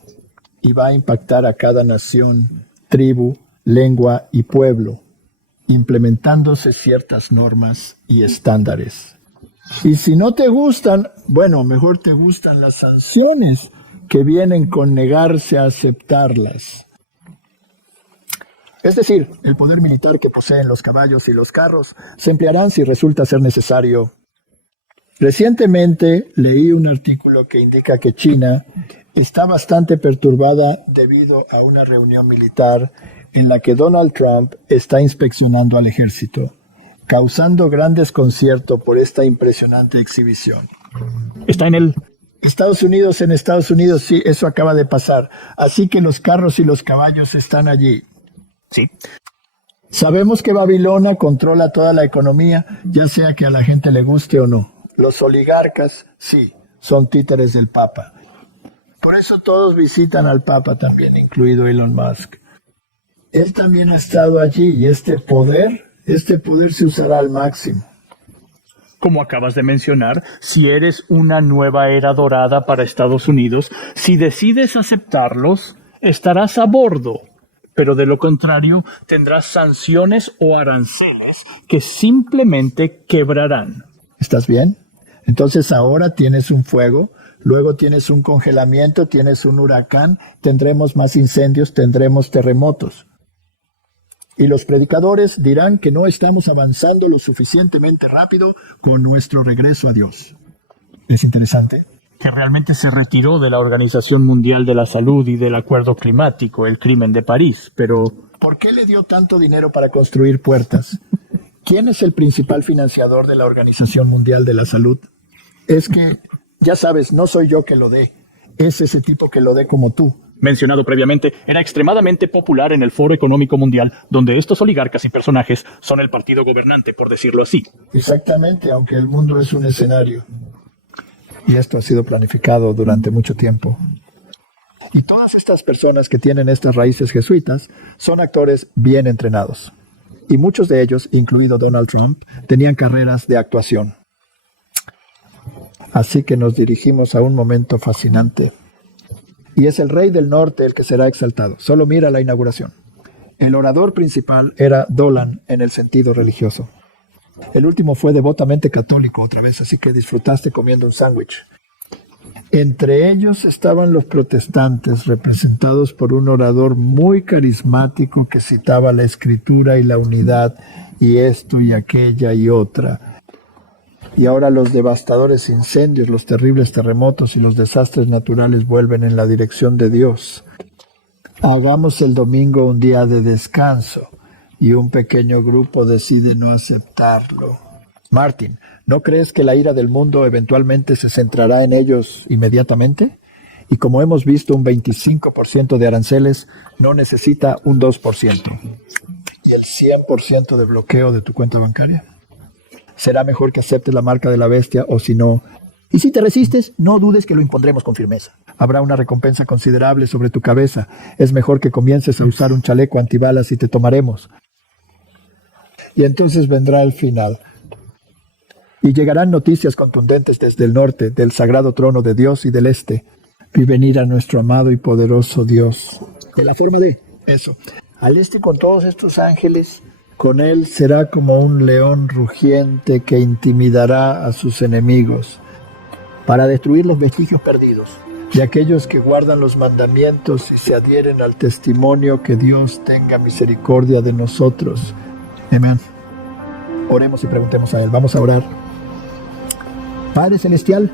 y va a impactar a cada nación, tribu, lengua y pueblo, implementándose ciertas normas y estándares. Y si no te gustan, bueno, mejor te gustan las sanciones que vienen con negarse a aceptarlas. Es decir, el poder militar que poseen los caballos y los carros se emplearán si resulta ser necesario. Recientemente leí un artículo que indica que China está bastante perturbada debido a una reunión militar en la que Donald Trump está inspeccionando al ejército, causando gran desconcierto por esta impresionante exhibición. Está en el... En Estados Unidos, sí, eso acaba de pasar. Así que los carros y los caballos están allí. Sí. Sabemos que Babilonia controla toda la economía, ya sea que a la gente le guste o no. Los oligarcas, sí, son títeres del Papa. Por eso todos visitan al Papa también, incluido Elon Musk. Él también ha estado allí y este poder se usará al máximo. Como acabas de mencionar, si eres una nueva era dorada para Estados Unidos, si decides aceptarlos, estarás a bordo. Pero de lo contrario, tendrás sanciones o aranceles que simplemente quebrarán. ¿Estás bien? Entonces ahora tienes un fuego, luego tienes un congelamiento, tienes un huracán, tendremos más incendios, tendremos terremotos. Y los predicadores dirán que no estamos avanzando lo suficientemente rápido con nuestro regreso a Dios. ¿Es interesante? Que realmente se retiró de la Organización Mundial de la Salud y del Acuerdo Climático, el crimen de París, pero... ¿Por qué le dio tanto dinero para construir puertas? ¿Quién es el principal financiador de la Organización Mundial de la Salud? Es que, ya sabes, no soy yo que lo dé, es ese tipo que lo dé como tú. Mencionado previamente, era extremadamente popular en el Foro Económico Mundial, donde estos oligarcas y personajes son el partido gobernante, por decirlo así. Exactamente, aunque el mundo es un escenario. Y esto ha sido planificado durante mucho tiempo. Y todas estas personas que tienen estas raíces jesuitas son actores bien entrenados. Y muchos de ellos, incluido Donald Trump, tenían carreras de actuación. Así que nos dirigimos a un momento fascinante. Y es el rey del norte el que será exaltado. Solo mira la inauguración. El orador principal era Dolan en el sentido religioso. El último fue devotamente católico otra vez, así que disfrutaste comiendo un sándwich. Entre ellos estaban los protestantes, representados por un orador muy carismático que citaba la escritura y la unidad, y esto y aquella y otra. Y ahora los devastadores incendios, los terribles terremotos y los desastres naturales vuelven en la dirección de Dios. Hagamos el domingo un día de descanso, y un pequeño grupo decide no aceptarlo. Martin, ¿no crees que la ira del mundo eventualmente se centrará en ellos inmediatamente? Y como hemos visto, un 25% de aranceles no necesita un 2%. ¿Y el 100% de bloqueo de tu cuenta bancaria? Será mejor que aceptes la marca de la bestia, o si no... Y si te resistes, no dudes que lo impondremos con firmeza. Habrá una recompensa considerable sobre tu cabeza. Es mejor que comiences a usar un chaleco antibalas y te tomaremos. Y entonces vendrá el final. Y llegarán noticias contundentes desde el norte, del sagrado trono de Dios y del este. Vi venir a nuestro amado y poderoso Dios. De la forma de eso. Al este con todos estos ángeles, con él será como un león rugiente que intimidará a sus enemigos, para destruir los vestigios perdidos, y aquellos que guardan los mandamientos y se adhieren al testimonio. Que Dios tenga misericordia de nosotros. Amén. Oremos y preguntemos a Él. Vamos a orar. Padre Celestial,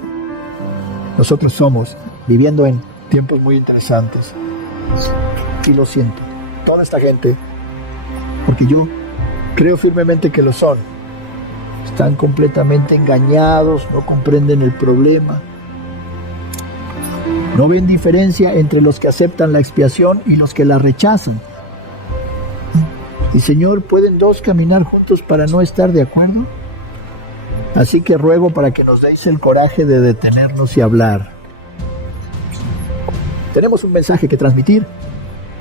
nosotros somos viviendo en tiempos muy interesantes. Y lo siento, toda esta gente, porque yo creo firmemente que lo son. Están completamente engañados, no comprenden el problema. No ven diferencia entre los que aceptan la expiación y los que la rechazan. Y Señor, ¿pueden dos caminar juntos para no estar de acuerdo? Así que ruego para que nos deis el coraje de detenernos y hablar. Tenemos un mensaje que transmitir.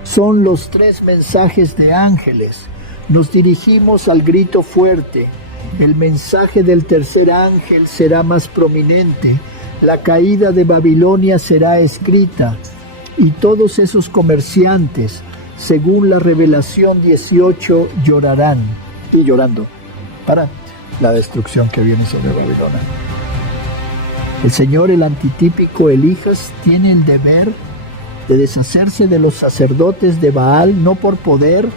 Son los 3 mensajes de ángeles. Nos dirigimos al grito fuerte. El mensaje del tercer ángel será más prominente. La caída de Babilonia será escrita. Y todos esos comerciantes, según la Revelación 18, llorarán. Y llorando. la destrucción que viene sobre Babilonia. El Señor, el antitípico Elías, tiene el deber de deshacerse de los sacerdotes de Baal, no por poder,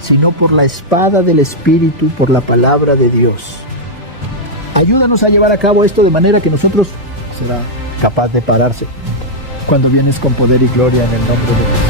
sino por la espada del Espíritu, por la palabra de Dios. Ayúdanos a llevar a cabo esto de manera que nosotros será capaz de pararse cuando vienes con poder y gloria en el nombre de Jesús.